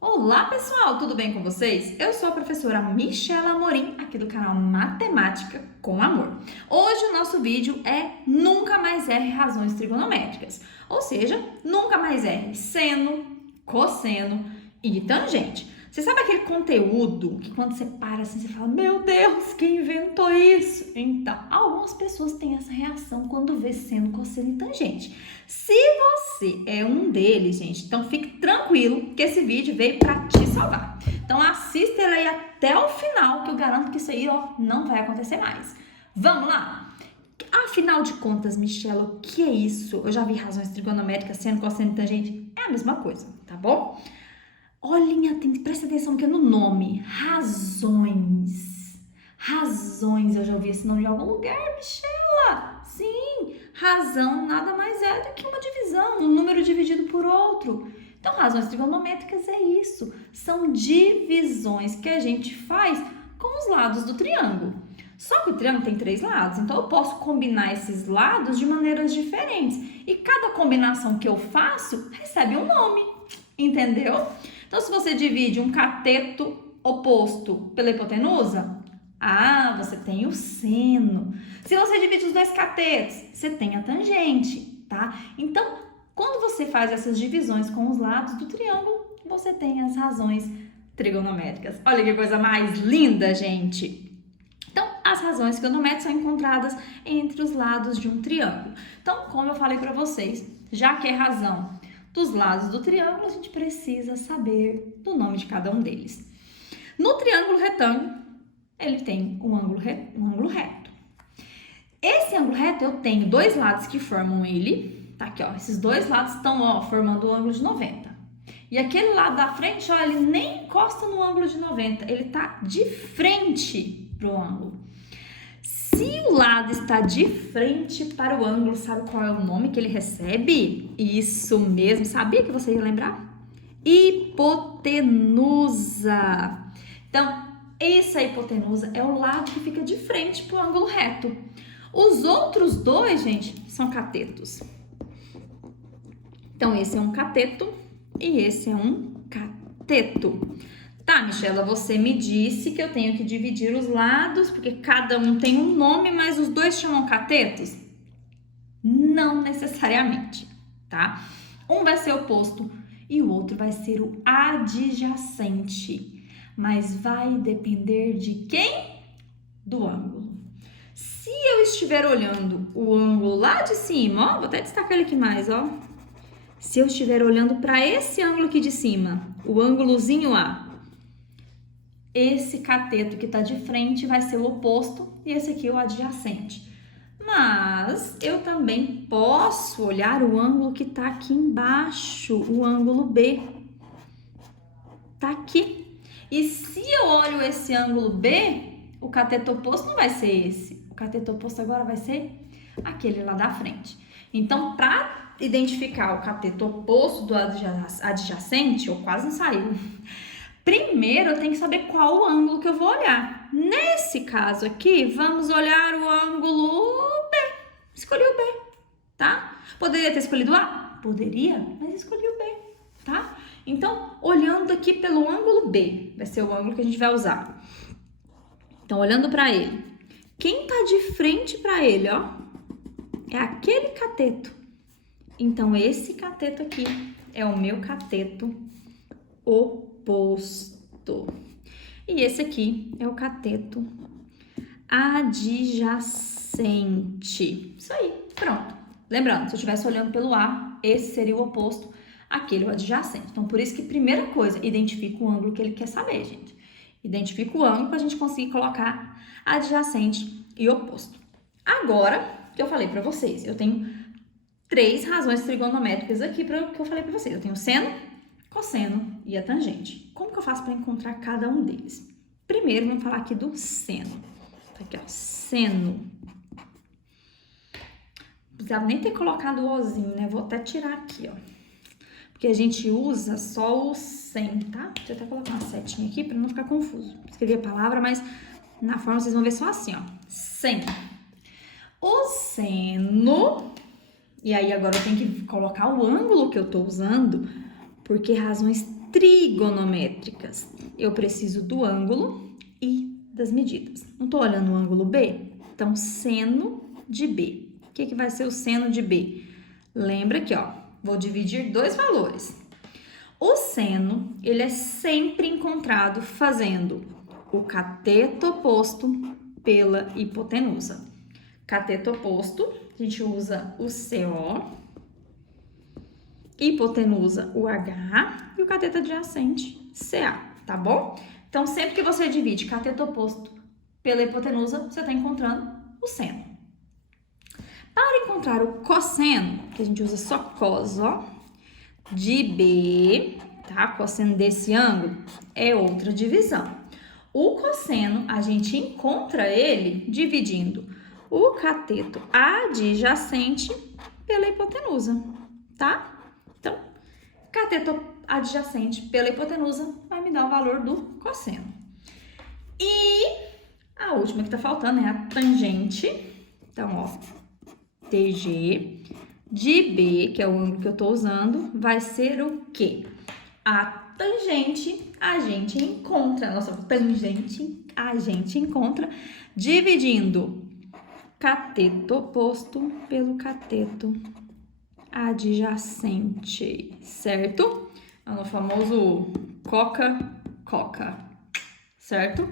Olá pessoal, tudo bem com vocês? Eu sou a professora Michela Amorim, aqui do canal Matemática com Amor. Hoje o nosso vídeo é Nunca Mais Erre Razões Trigonométricas, ou seja, nunca mais erre seno, cosseno e tangente. Você sabe aquele conteúdo que quando você para assim, você fala, meu Deus, quem inventou isso? Então, algumas pessoas têm essa reação quando vê seno, cosseno e tangente. Se você é um deles, gente, então fique tranquilo que esse vídeo veio para te salvar. Então assista ele aí até o final, que eu garanto que isso aí não vai acontecer mais. Vamos lá? Afinal de contas, Michela, o que é isso? Eu já vi razões trigonométricas, seno, cosseno e tangente. É a mesma coisa, tá bom? Olhem, presta atenção aqui no nome. Razões. Razões, eu já ouvi esse nome em algum lugar, Michela. Sim, razão nada mais é do que uma divisão, um número dividido por outro. Então, razões trigonométricas é isso. São divisões que a gente faz com os lados do triângulo. Só que o triângulo tem 3 lados, então eu posso combinar esses lados de maneiras diferentes. E cada combinação que eu faço recebe um nome, entendeu? Então, se você divide um cateto oposto pela hipotenusa, você tem o seno. Se você divide os dois catetos, você tem a tangente, tá? Então, quando você faz essas divisões com os lados do triângulo, você tem as razões trigonométricas. Olha que coisa mais linda, gente! Então, as razões trigonométricas são encontradas entre os lados de um triângulo. Então, como eu falei para vocês, já que é razão dos lados do triângulo, a gente precisa saber do nome de cada um deles. No triângulo retângulo, ele tem um ângulo reto. Esse ângulo reto, eu tenho dois lados que formam ele, tá aqui, ó, esses dois lados estão, ó, formando o ângulo de 90. E aquele lado da frente, ó, ele nem encosta no ângulo de 90, ele tá de frente pro ângulo. Se o lado está de frente para o ângulo, sabe qual é o nome que ele recebe? Isso mesmo, sabia que você ia lembrar? Hipotenusa. Então, essa hipotenusa é o lado que fica de frente para o ângulo reto. Os outros dois, gente, são catetos. Então, esse é um cateto e esse é um cateto. Tá, Michela, você me disse que eu tenho que dividir os lados, porque cada um tem um nome, mas os dois chamam catetos? Não necessariamente, tá? Um vai ser oposto e o outro vai ser o adjacente. Mas vai depender de quem? Do ângulo. Se eu estiver olhando o ângulo lá de cima, ó, vou até destacar ele aqui mais, ó. Se eu estiver olhando para esse ângulo aqui de cima, o ângulozinho A, esse cateto que está de frente vai ser o oposto e esse aqui é o adjacente. Mas eu também posso olhar o ângulo que está aqui embaixo, o ângulo B. Tá aqui. E se eu olho esse ângulo B, o cateto oposto não vai ser esse. O cateto oposto agora vai ser aquele lá da frente. Então, para identificar o cateto oposto do adjacente, ou quase não saiu, primeiro eu tenho que saber qual o ângulo que eu vou olhar. Nesse caso aqui, vamos olhar o ângulo B. Escolhi o B, tá? Poderia ter escolhido A? Poderia, mas escolhi o B, tá? Então, olhando aqui pelo ângulo B, vai ser o ângulo que a gente vai usar. Então, olhando para ele. Quem tá de frente para ele, ó, é aquele cateto. Então, esse cateto aqui é o meu cateto oposto. E esse aqui é o cateto adjacente. Isso aí, pronto. Lembrando, se eu estivesse olhando pelo A, esse seria o oposto, aquele é o adjacente. Então, por isso que primeira coisa, identifica o ângulo que ele quer saber, gente. Identifica o ângulo para a gente conseguir colocar adjacente e oposto. Agora, que eu falei para vocês, eu tenho 3 razões trigonométricas aqui que eu falei para vocês. Eu tenho seno, cosseno e a tangente. Como que eu faço para encontrar cada um deles? Primeiro, vamos falar aqui do seno. Tá aqui, ó, seno. Não precisava nem ter colocado o ozinho, né? Vou até tirar aqui, ó. Porque a gente usa só o sen, tá? Deixa eu até colocar uma setinha aqui para não ficar confuso. Escrevi a palavra, mas na forma vocês vão ver só assim, ó. Sen. O seno... E aí, agora eu tenho que colocar o ângulo que eu tô usando, porque razões trigonométricas. Eu preciso do ângulo e das medidas. Não estou olhando o ângulo B? Então, seno de B. O que vai ser o seno de B? Lembra aqui, ó, vou dividir dois valores. O seno, ele é sempre encontrado fazendo o cateto oposto pela hipotenusa. Cateto oposto, a gente usa o CO, hipotenusa o H e o cateto adjacente CA, tá bom? Então, sempre que você divide cateto oposto pela hipotenusa, você está encontrando o seno. Para encontrar o cosseno, que a gente usa só cos, ó, de B, tá? Cosseno desse ângulo é outra divisão. O cosseno, a gente encontra ele dividindo o cateto adjacente pela hipotenusa, tá? Então, cateto adjacente pela hipotenusa vai me dar o valor do cosseno. E a última que tá faltando é a tangente. Então, ó, TG de B, que é o ângulo que eu tô usando, vai ser o quê? A tangente a gente encontra, nossa tangente a gente encontra dividindo cateto oposto pelo cateto adjacente, certo? É o famoso coca-coca, certo?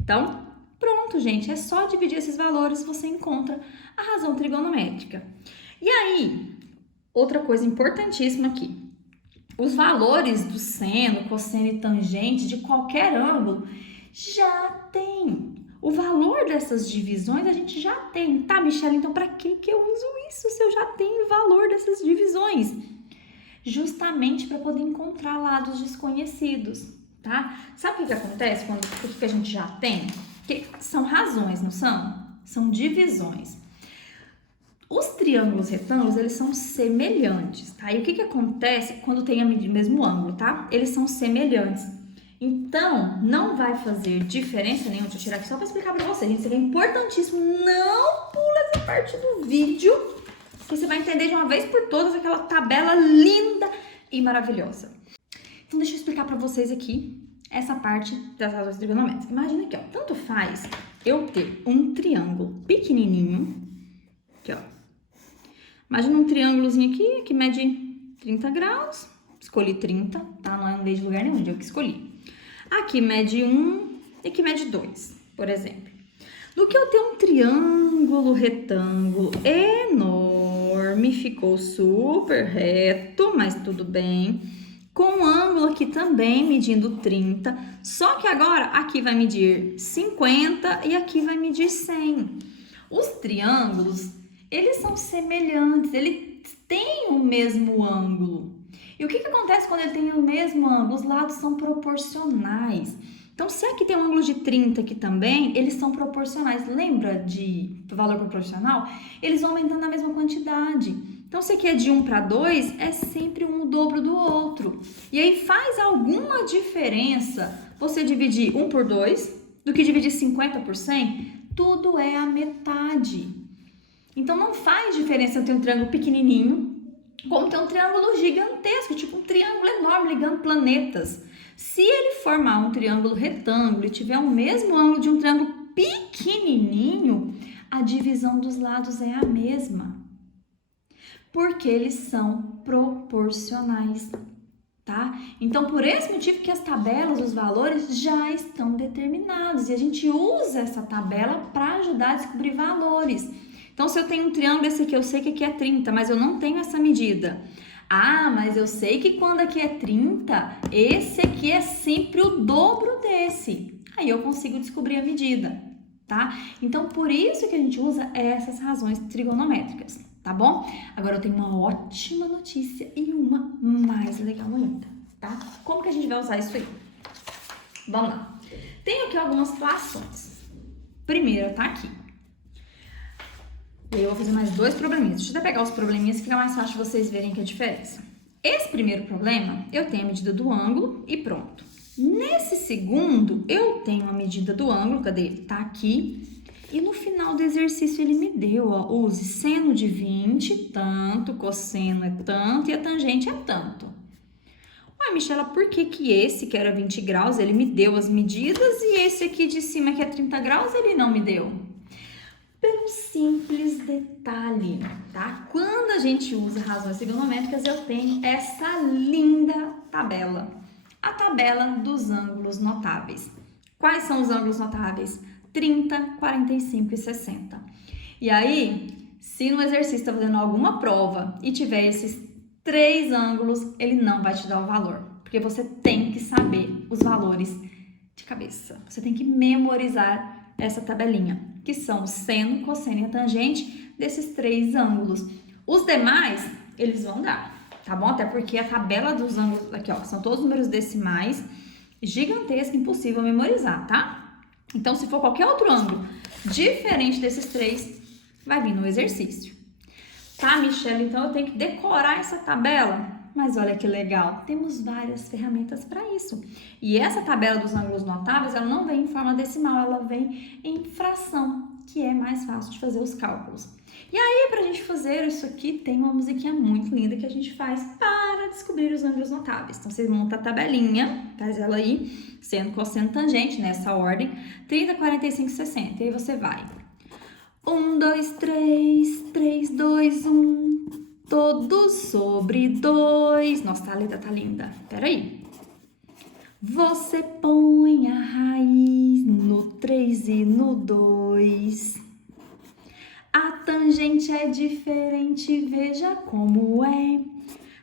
Então, pronto, gente, é só dividir esses valores, você encontra a razão trigonométrica. E aí, outra coisa importantíssima aqui, os valores do seno, cosseno e tangente de qualquer ângulo já tem. O valor dessas divisões a gente já tem, tá, Michelle? Então, para que eu uso isso se eu já tenho o valor dessas divisões? Justamente para poder encontrar lados desconhecidos, tá? Sabe o que acontece quando o que a gente já tem? Que são razões, não são? São divisões. Os triângulos retângulos, eles são semelhantes, tá? E o que acontece quando tem o mesmo ângulo, tá? Eles são semelhantes. Então, não vai fazer diferença nenhuma. Deixa eu tirar aqui só para explicar para vocês. Gente, isso aqui é importantíssimo. Não pula essa parte do vídeo, que você vai entender de uma vez por todas aquela tabela linda e maravilhosa. Então, deixa eu explicar para vocês aqui essa parte das razões trigonométricas. Imagina aqui, ó. Tanto faz eu ter um triângulo pequenininho, aqui, ó. Imagina um triângulozinho aqui que mede 30 graus. Escolhi 30, tá? Não andei de lugar nenhum, eu que escolhi. Aqui mede 1 e aqui mede 2, por exemplo. Do que eu ter um triângulo retângulo enorme, ficou super reto, mas tudo bem. Com um ângulo aqui também medindo 30, só que agora aqui vai medir 50 e aqui vai medir 100. Os triângulos, eles são semelhantes, eles têm o mesmo ângulo. E o que acontece quando ele tem o mesmo ângulo? Os lados são proporcionais. Então, se aqui tem um ângulo de 30 aqui também, eles são proporcionais. Lembra de valor proporcional? Eles vão aumentando a mesma quantidade. Então, se aqui é de 1 para 2, é sempre um o dobro do outro. E aí, faz alguma diferença você dividir 1 por 2 do que dividir 50 por 100? Tudo é a metade. Então, não faz diferença eu ter um triângulo pequenininho como ter um triângulo gigantesco, tipo um triângulo enorme ligando planetas. Se ele formar um triângulo retângulo e tiver o mesmo ângulo de um triângulo pequenininho, a divisão dos lados é a mesma, porque eles são proporcionais, tá? Então, por esse motivo que as tabelas, os valores já estão determinados e a gente usa essa tabela para ajudar a descobrir valores. Então, se eu tenho um triângulo, esse aqui eu sei que aqui é 30, mas eu não tenho essa medida. Ah, mas eu sei que quando aqui é 30, esse aqui é sempre o dobro desse. Aí eu consigo descobrir a medida, tá? Então, por isso que a gente usa essas razões trigonométricas, tá bom? Agora eu tenho uma ótima notícia e uma mais legal ainda, tá? Como que a gente vai usar isso aí? Vamos lá. Tenho aqui algumas situações. Primeiro, tá aqui. E aí eu vou fazer mais dois probleminhas. Deixa eu até pegar os probleminhas que fica mais fácil vocês verem que é a diferença. Esse primeiro problema, eu tenho a medida do ângulo e pronto. Nesse segundo, eu tenho a medida do ângulo, cadê? Tá aqui. E no final do exercício ele me deu, ó, use seno de 20, tanto, cosseno é tanto e a tangente é tanto. Ué, Michela, por que que esse que era 20 graus, ele me deu as medidas e esse aqui de cima que é 30 graus, ele não me deu? Pelo simples detalhe, tá? Quando a gente usa razões trigonométricas, eu tenho essa linda tabela. A tabela dos ângulos notáveis. Quais são os ângulos notáveis? 30, 45 e 60. E aí, se no exercício está fazendo alguma prova e tiver esses 3 ângulos, ele não vai te dar o valor. Porque você tem que saber os valores de cabeça. Você tem que memorizar essa tabelinha, que são o seno, cosseno e a tangente desses 3 ângulos. Os demais, eles vão dar, tá bom? Até porque a tabela dos ângulos, aqui ó, são todos números decimais, gigantesca, impossível memorizar, tá? Então, se for qualquer outro ângulo diferente desses 3, vai vir no exercício. Tá, Michelle? Então, eu tenho que decorar essa tabela? Mas olha que legal, temos várias ferramentas para isso. E essa tabela dos ângulos notáveis, ela não vem em forma decimal, ela vem em fração, que é mais fácil de fazer os cálculos. E aí, para a gente fazer isso aqui, tem uma musiquinha muito linda que a gente faz para descobrir os ângulos notáveis. Então, vocês montam a tabelinha, faz ela aí, seno, cosseno, tangente, nessa ordem, 30, 45, 60. E aí você vai. 1, 2, 3, 3, 2, 1, todo sobre 2. Nossa, a letra tá linda. Peraí. Você põe a raiz no 3 e no 2. A tangente é diferente, veja como é.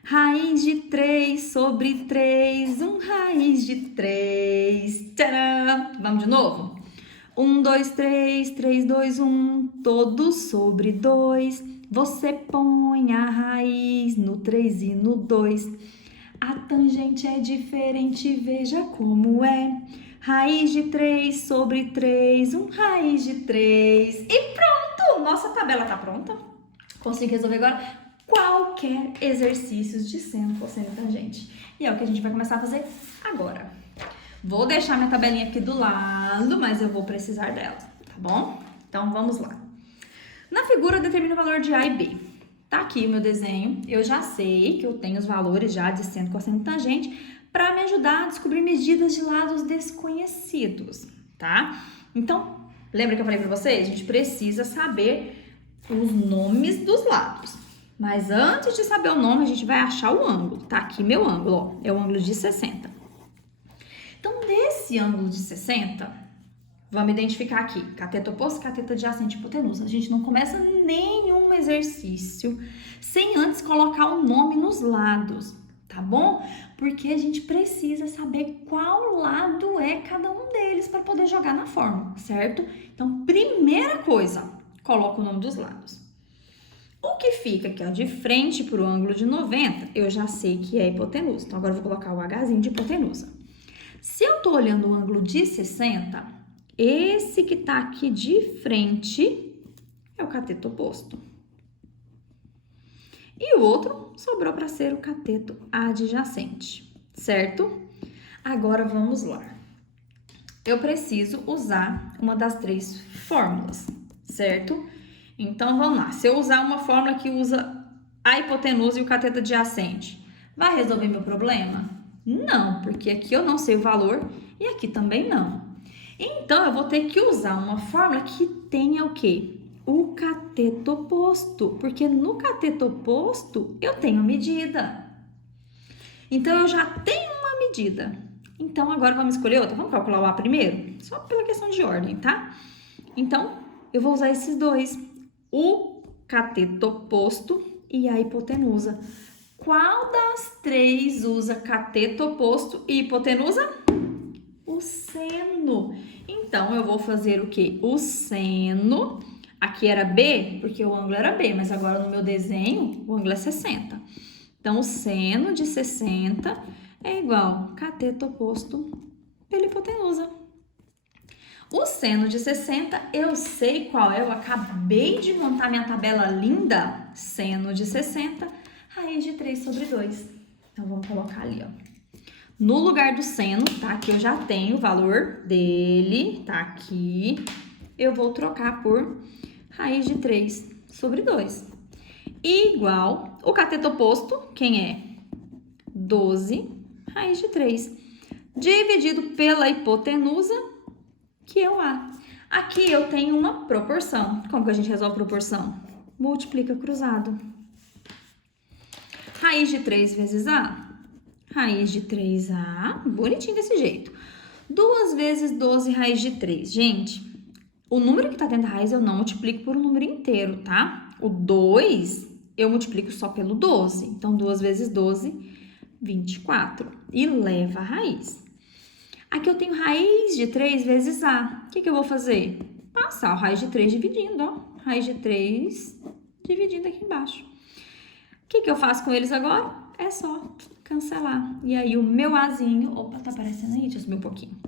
Raiz de 3 sobre 3, raiz de 3. Tcharam! Vamos de novo? 1, 2, 3, 3, 2, 1, todo sobre 2. Você põe a raiz no 3 e no 2. A tangente é diferente, veja como é. Raiz de 3 sobre 3, raiz de 3. E pronto! Nossa tabela tá pronta. Consigo resolver agora qualquer exercício de seno, cosseno e tangente. E é o que a gente vai começar a fazer agora. Vou deixar minha tabelinha aqui do lado, mas eu vou precisar dela, tá bom? Então, vamos lá. Na figura, determina o valor de A e B. Tá aqui o meu desenho. Eu já sei que eu tenho os valores já de seno, cosseno e tangente para me ajudar a descobrir medidas de lados desconhecidos, tá? Então, lembra que eu falei para vocês? A gente precisa saber os nomes dos lados. Mas antes de saber o nome, a gente vai achar o ângulo. Tá aqui meu ângulo, ó. É o ângulo de 60. Então, desse ângulo de 60, vamos identificar aqui, cateto oposto, cateto adjacente e hipotenusa. A gente não começa nenhum exercício sem antes colocar o nome nos lados, tá bom? Porque a gente precisa saber qual lado é cada um deles para poder jogar na fórmula, certo? Então, primeira coisa, coloca o nome dos lados. O que fica aqui, ó, de frente para o ângulo de 90, eu já sei que é hipotenusa. Então, agora eu vou colocar o Hzinho de hipotenusa. Se eu tô olhando o ângulo de 60, esse que tá aqui de frente é o cateto oposto. E o outro sobrou para ser o cateto adjacente, certo? Agora vamos lá. Eu preciso usar uma das 3 fórmulas, certo? Então vamos lá. Se eu usar uma fórmula que usa a hipotenusa e o cateto adjacente, vai resolver meu problema? Não, porque aqui eu não sei o valor e aqui também não. Então, eu vou ter que usar uma fórmula que tenha o quê? O cateto oposto, porque no cateto oposto eu tenho medida. Então, eu já tenho uma medida. Então, agora vamos escolher outra. Vamos calcular o A primeiro? Só pela questão de ordem, tá? Então, eu vou usar esses dois. O cateto oposto e a hipotenusa. Qual das 3 usa cateto oposto e hipotenusa? O seno. Então, eu vou fazer o quê? O seno. Aqui era B, porque o ângulo era B, mas agora no meu desenho, o ângulo é 60. Então, o seno de 60 é igual cateto oposto pela hipotenusa. O seno de 60, eu sei qual é, eu acabei de montar minha tabela linda. Seno de 60, raiz de 3 sobre 2. Então, vamos colocar ali, ó. No lugar do seno, tá? Aqui eu já tenho o valor dele, tá aqui. Eu vou trocar por raiz de 3 sobre 2. Igual o cateto oposto, quem é? 12 raiz de 3, dividido pela hipotenusa, que é o A. Aqui eu tenho uma proporção. Como que a gente resolve proporção? Multiplica cruzado. Raiz de 3 vezes A. Raiz de 3A, bonitinho desse jeito. 2 vezes 12 raiz de 3. Gente, o número que tá dentro da raiz eu não multiplico por um número inteiro, tá? O 2 eu multiplico só pelo 12. Então, 2 vezes 12, 24. E leva a raiz. Aqui eu tenho raiz de 3 vezes A. O que eu vou fazer? Passar o raiz de 3 dividindo, ó. Raiz de 3 dividindo aqui embaixo. O que eu faço com eles agora? É só cancelar. E aí o meu Azinho, opa, tá aparecendo aí, deixa eu subir um pouquinho.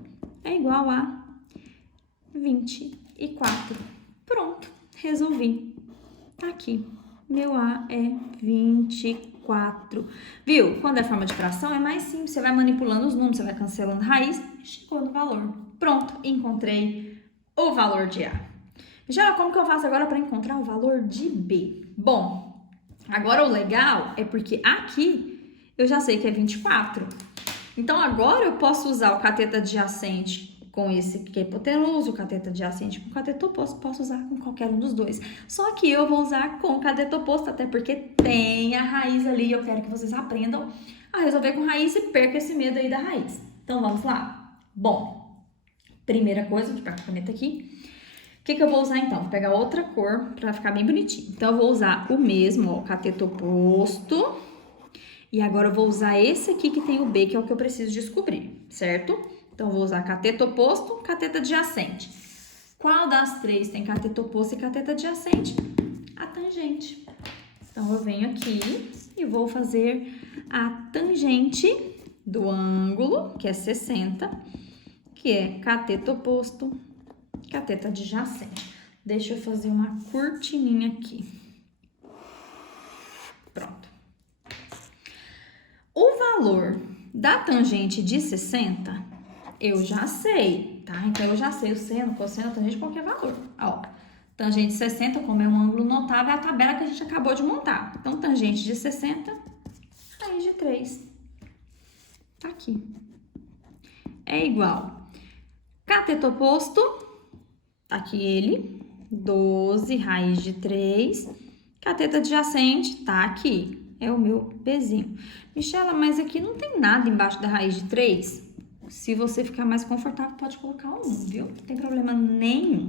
É igual a 24. Pronto, resolvi. Tá aqui. Meu A é 24. Viu? Quando é forma de fração é mais simples. Você vai manipulando os números, você vai cancelando raiz e chegou no valor. Pronto, encontrei o valor de A. Já como que eu faço agora para encontrar o valor de B? Bom, agora o legal é porque aqui eu já sei que é 24. Então, agora eu posso usar o cateto adjacente com esse que é hipotenusa, o cateto adjacente com o cateto oposto, posso usar com qualquer um dos dois. Só que eu vou usar com o cateto oposto, até porque tem a raiz ali e eu quero que vocês aprendam a resolver com raiz e perca esse medo aí da raiz. Então, vamos lá. Bom, primeira coisa, vou pegar a caneta aqui. O que eu vou usar então? Vou pegar outra cor para ficar bem bonitinho. Então, eu vou usar o mesmo, ó, o cateto oposto. E agora eu vou usar esse aqui que tem o B, que é o que eu preciso descobrir, certo? Então, eu vou usar cateto oposto, cateto adjacente. Qual das três tem cateto oposto e cateto adjacente? A tangente. Então, eu venho aqui e vou fazer a tangente do ângulo, que é 60, que é cateto oposto, cateto adjacente. Deixa eu fazer uma cortininha aqui. Pronto. O valor da tangente de 60, eu já sei, tá? Então, eu já sei o seno, cosseno, tangente, qualquer valor. Ó, tangente de 60, como é um ângulo notável, é a tabela que a gente acabou de montar. Então, tangente de 60, raiz de 3. Tá aqui. É igual. Cateto oposto, tá aqui ele, 12 raiz de 3. Cateto adjacente, tá aqui. É o meu Bzinho. Michela, mas aqui não tem nada embaixo da raiz de 3? Se você ficar mais confortável, pode colocar um 1, viu? Não tem problema nenhum.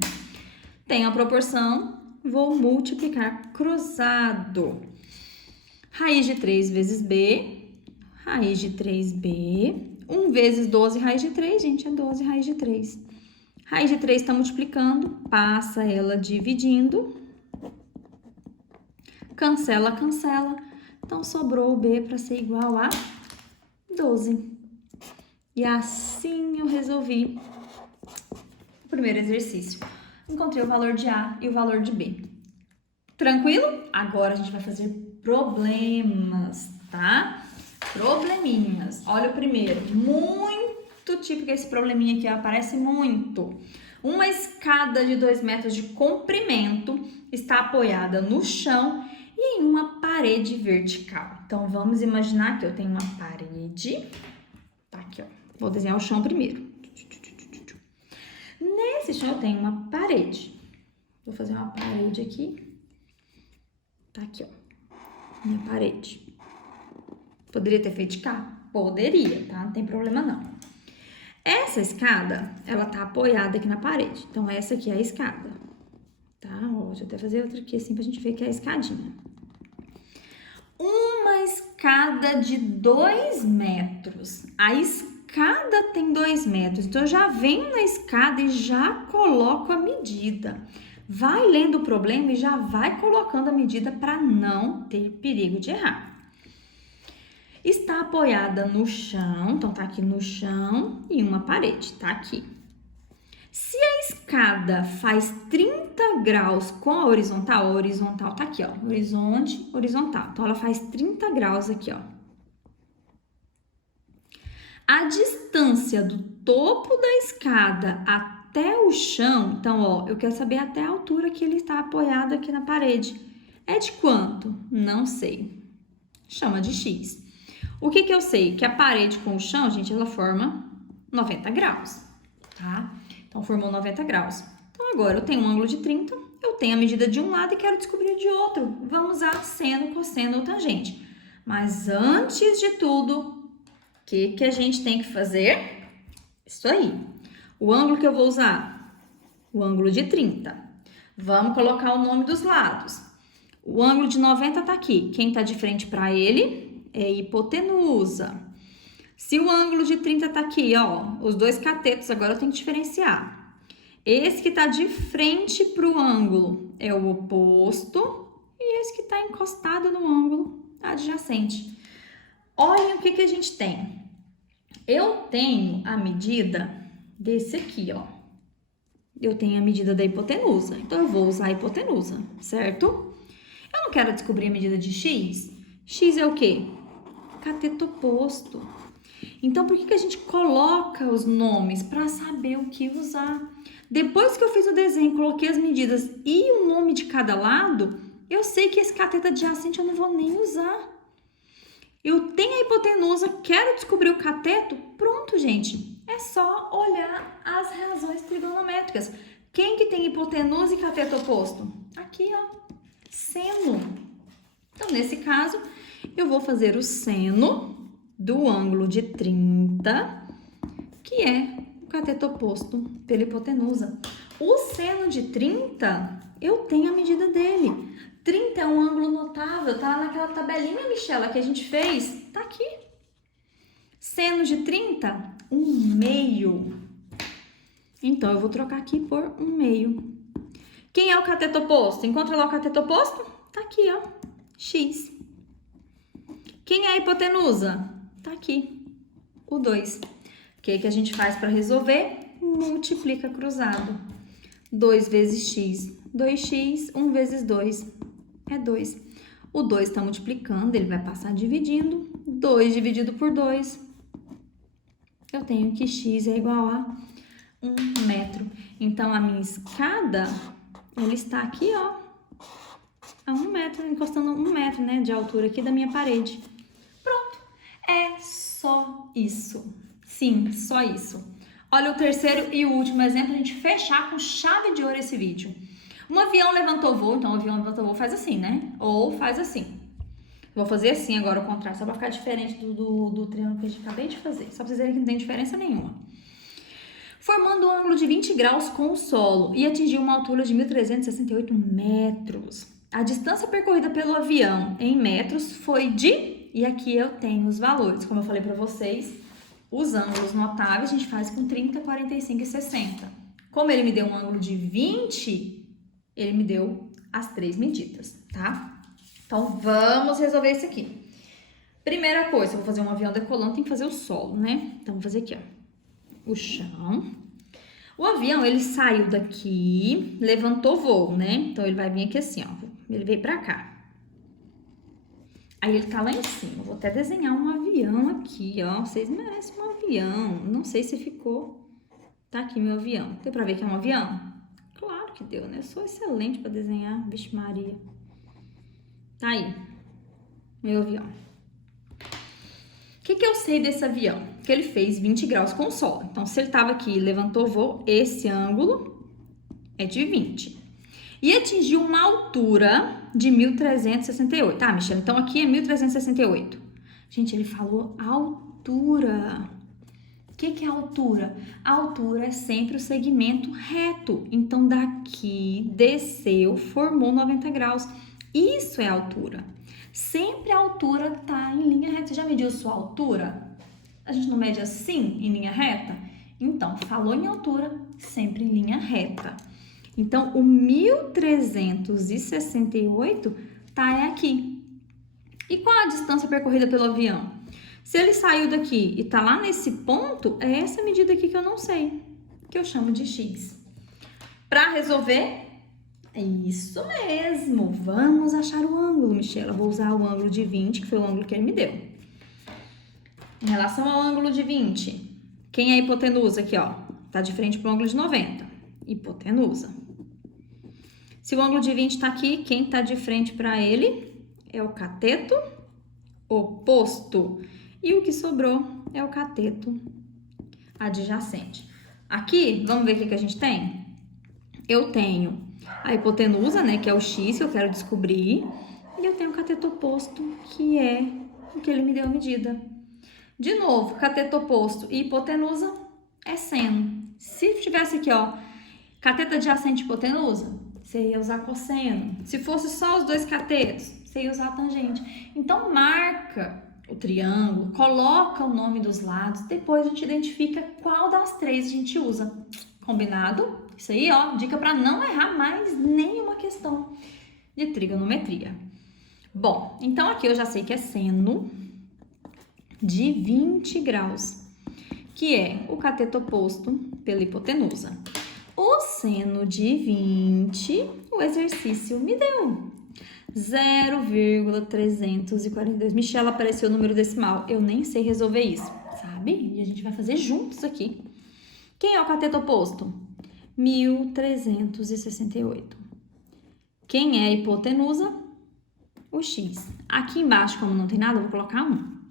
Tem a proporção, vou multiplicar cruzado. Raiz de 3 vezes B, raiz de 3B. 1 vezes 12 raiz de 3, gente, é 12 raiz de 3. Raiz de 3 está multiplicando, passa ela dividindo. Cancela, cancela. Então, sobrou o B para ser igual a 12. E assim eu resolvi o primeiro exercício. Encontrei o valor de A e o valor de B. Tranquilo? Agora a gente vai fazer problemas, tá? Probleminhas. Olha o primeiro. Muito típico esse probleminha aqui, aparece muito. Uma escada de 2 metros de comprimento está apoiada no chão e em uma parede vertical. Então, vamos imaginar que eu tenho uma parede. Tá aqui, ó. Vou desenhar o chão primeiro. Nesse chão eu tenho uma parede. Vou fazer uma parede aqui. Tá aqui, ó. Minha parede. Poderia ter feito de cá? Poderia, tá? Não tem problema não. Essa escada, ela tá apoiada aqui na parede. Então, essa aqui é a escada. Tá? Ó, deixa eu até fazer outra aqui assim pra gente ver que é a escadinha. Uma escada de 2 metros. A escada tem 2 metros. Então, eu já venho na escada e já coloco a medida. Vai lendo o problema e já vai colocando a medida para não ter perigo de errar. Está apoiada no chão, então tá aqui no chão e uma parede, tá aqui. Se a escada faz 30 graus com a horizontal tá aqui, ó, horizonte, horizontal. Então, ela faz 30 graus aqui, ó. A distância do topo da escada até o chão, então, ó, eu quero saber até a altura que ele está apoiado aqui na parede. É de quanto? Não sei. Chama de X. O que que eu sei? Que a parede com o chão, gente, ela forma 90 graus, tá? Então, formou 90 graus. Então, agora eu tenho um ângulo de 30, eu tenho a medida de um lado e quero descobrir de outro. Vamos usar seno, cosseno ou tangente. Mas antes de tudo, o que a gente tem que fazer? Isso aí. O ângulo que eu vou usar? O ângulo de 30. Vamos colocar o nome dos lados. O ângulo de 90 tá aqui. Quem tá de frente para ele é hipotenusa. Se o ângulo de 30 tá aqui, ó, os dois catetos, agora eu tenho que diferenciar. Esse que tá de frente pro ângulo é o oposto e esse que tá encostado no ângulo adjacente. Olhem o que a gente tem. Eu tenho a medida desse aqui, ó. Eu tenho a medida da hipotenusa, então eu vou usar a hipotenusa, certo? Eu não quero descobrir a medida de x. X é o quê? Cateto oposto. Então, por que a gente coloca os nomes? Para saber o que usar. Depois que eu fiz o desenho, coloquei as medidas e o nome de cada lado, eu sei que esse cateto adjacente eu não vou nem usar. Eu tenho a hipotenusa, quero descobrir o cateto, pronto, gente. É só olhar as razões trigonométricas. Quem que tem hipotenusa e cateto oposto? Aqui, ó, seno. Então, nesse caso, eu vou fazer o seno do ângulo de 30, que é o cateto oposto pela hipotenusa. O seno de 30, eu tenho a medida dele. 30 é um ângulo notável, tá naquela tabelinha, Michela, que a gente fez, tá aqui. Seno de 30, 1/2. Então, eu vou trocar aqui por 1/2. Quem é o cateto oposto? Encontra lá o cateto oposto? Tá aqui, ó, x. Quem é a hipotenusa? Tá aqui, o 2. O que a gente faz para resolver? Multiplica cruzado. 2 vezes x, 2x, 1 vezes 2 é 2. O 2 está multiplicando, ele vai passar dividindo. 2 dividido por 2, eu tenho que x é igual a 1 metro. Então, a minha escada, ela está aqui, ó, a 1 metro, encostando 1 metro, né, de altura aqui da minha parede. Pronto, é só isso. Sim, só isso. Olha o terceiro e o último exemplo, a gente fechar com chave de ouro esse vídeo. Um avião levantou voo, então o avião levantou voo faz assim, né? Ou faz assim. Vou fazer assim agora o contrário, só pra ficar diferente do triângulo que a gente acabei de fazer. Só pra vocês verem que não tem diferença nenhuma. Formando um ângulo de 20 graus com o solo e atingiu uma altura de 1.368 metros. A distância percorrida pelo avião em metros foi de... E aqui eu tenho os valores, como eu falei pra vocês, os ângulos notáveis a gente faz com 30, 45 e 60. Como ele me deu um ângulo de 20, ele me deu as 3 medidas, tá? Então, vamos resolver isso aqui. Primeira coisa, eu vou fazer um avião decolando, tem que fazer o solo, né? Então, vou fazer aqui, ó, o chão. O avião, ele saiu daqui, levantou voo, né? Então, ele vai vir aqui assim, ó, ele veio pra cá. Aí, ele tá lá em cima. Eu vou até desenhar um avião aqui, ó. Vocês merecem um avião. Não sei se ficou. Tá aqui meu avião. Deu pra ver que é um avião? Claro que deu, né? Eu sou excelente pra desenhar, vixe Maria. Tá aí, meu avião. O que eu sei desse avião? Que ele fez 20 graus com o solo. Então, se ele tava aqui e levantou voo, esse ângulo é de 20. E atingiu uma altura de 1.368. Tá, Michelle? Então, aqui é 1.368. Gente, ele falou altura. O que é altura? A altura é sempre o segmento reto. Então, daqui, desceu, formou 90 graus. Isso é altura. Sempre a altura tá em linha reta. Você já mediu sua altura? A gente não mede assim, em linha reta? Então, falou em altura, sempre em linha reta. Então, o 1.368 tá aqui. E qual a distância percorrida pelo avião? Se ele saiu daqui e tá lá nesse ponto, é essa medida aqui que eu não sei, que eu chamo de x. Para resolver, é isso mesmo. Vamos achar o ângulo, Michela. Vou usar o ângulo de 20, que foi o ângulo que ele me deu. Em relação ao ângulo de 20, quem é a hipotenusa aqui, ó? Tá de frente pro ângulo de 90. Hipotenusa. Se o ângulo de 20 tá aqui, quem tá de frente para ele é o cateto oposto. E o que sobrou é o cateto adjacente. Aqui, vamos ver o que a gente tem? Eu tenho a hipotenusa, né, que é o x que eu quero descobrir, e eu tenho o cateto oposto, que é o que ele me deu a medida. De novo, cateto oposto e hipotenusa é seno. Se tivesse aqui, ó, cateto adjacente e hipotenusa, você ia usar cosseno. Se fosse só os dois catetos, você ia usar a tangente. Então, marca o triângulo, coloca o nome dos lados, depois a gente identifica qual das três a gente usa. Combinado? Isso aí, ó, dica para não errar mais nenhuma questão de trigonometria. Bom, então aqui eu já sei que é seno de 20 graus, que é o cateto oposto pela hipotenusa. O seno de 20, o exercício me deu 0,342. Michela, apareceu o número decimal. Eu nem sei resolver isso, sabe? E a gente vai fazer juntos aqui. Quem é o cateto oposto? 1.368. Quem é a hipotenusa? O x. Aqui embaixo, como não tem nada, eu vou colocar 1.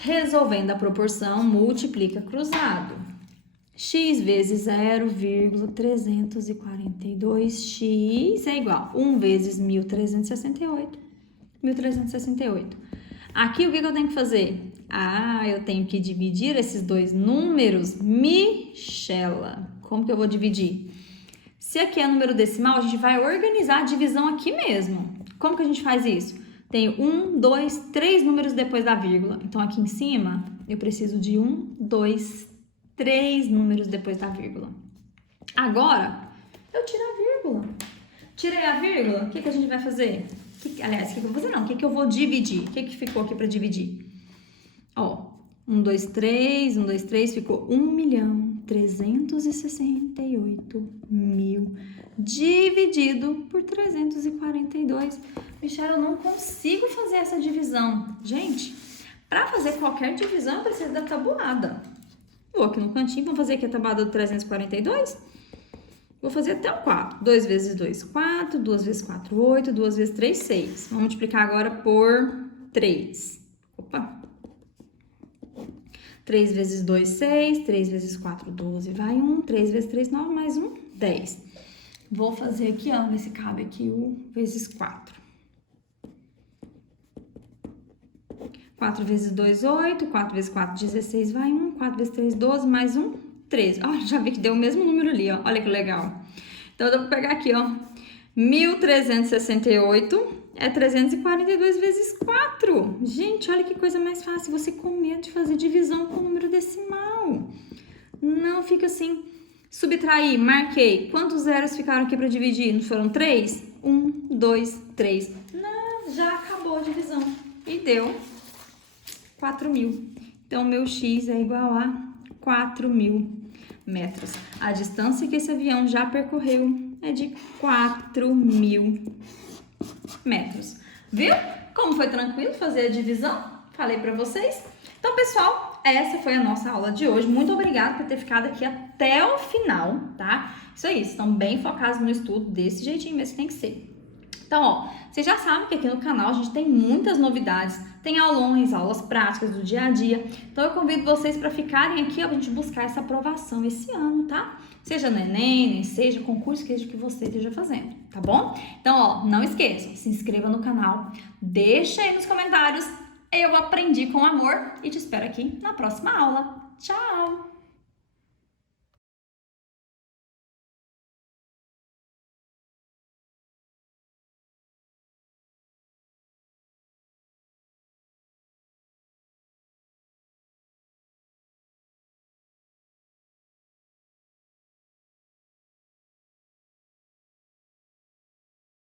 Resolvendo a proporção, multiplica cruzado. X vezes 0,342x é igual a 1 vezes 1.368. 1.368. Aqui, o que eu tenho que fazer? Eu tenho que dividir esses dois números. Michela, como que eu vou dividir? Se aqui é número decimal, a gente vai organizar a divisão aqui mesmo. Como que a gente faz isso? Tenho 1, 2, 3 números depois da vírgula. Então, aqui em cima, eu preciso de 1, 2, 3 números depois da vírgula. Agora, eu tiro a vírgula. Tirei a vírgula, o que a gente vai fazer? Aliás, o que eu vou fazer não? O que eu vou dividir? O que ficou aqui para dividir? Ó, 1, 2, 3, 1, 2, 3, ficou 1.368.000 dividido por 342. Michela, eu não consigo fazer essa divisão. Gente, para fazer qualquer divisão, eu preciso da tabuada. Vou aqui no cantinho, vou fazer aqui a tabuada do 342. Vou fazer até o 4. 2 vezes 2, 4. 2 vezes 4, 8. 2 vezes 3, 6. Vamos multiplicar agora por 3. Opa! 3 vezes 2, 6. 3 vezes 4, 12. Vai 1. 3 vezes 3, 9. Mais 1, 10. Vou fazer aqui, ó, ver se cabe aqui o vezes 4. 4 vezes 2, 8. 4 vezes 4, 16. Vai 1. 4 vezes 3, 12. Mais 1, 13. Ó, já vi que deu o mesmo número ali, ó. Olha que legal. Então, eu vou pegar aqui, ó. 1.368 é 342 vezes 4. Gente, olha que coisa mais fácil. Você com medo de fazer divisão com número decimal. Não fica assim. Subtrair, marquei. Quantos zeros ficaram aqui para dividir? Não foram 3? 1, 2, 3. Não, já acabou a divisão. E deu 4.000. Então, meu x é igual a 4.000 metros. A distância que esse avião já percorreu é de 4.000 metros. Viu? Como foi tranquilo fazer a divisão? Falei para vocês. Então, pessoal, essa foi a nossa aula de hoje. Muito obrigada por ter ficado aqui até o final, tá? Isso aí, estão bem focados no estudo, desse jeitinho mesmo que tem que ser. Então, ó, vocês já sabem que aqui no canal a gente tem muitas novidades, tem aulões, aulas práticas do dia a dia. Então, eu convido vocês para ficarem aqui, ó, pra gente buscar essa aprovação esse ano, tá? Seja no Enem, seja concurso, seja o que você esteja fazendo, tá bom? Então, ó, não esqueça, se inscreva no canal, deixa aí nos comentários. Eu aprendi com amor e te espero aqui na próxima aula. Tchau!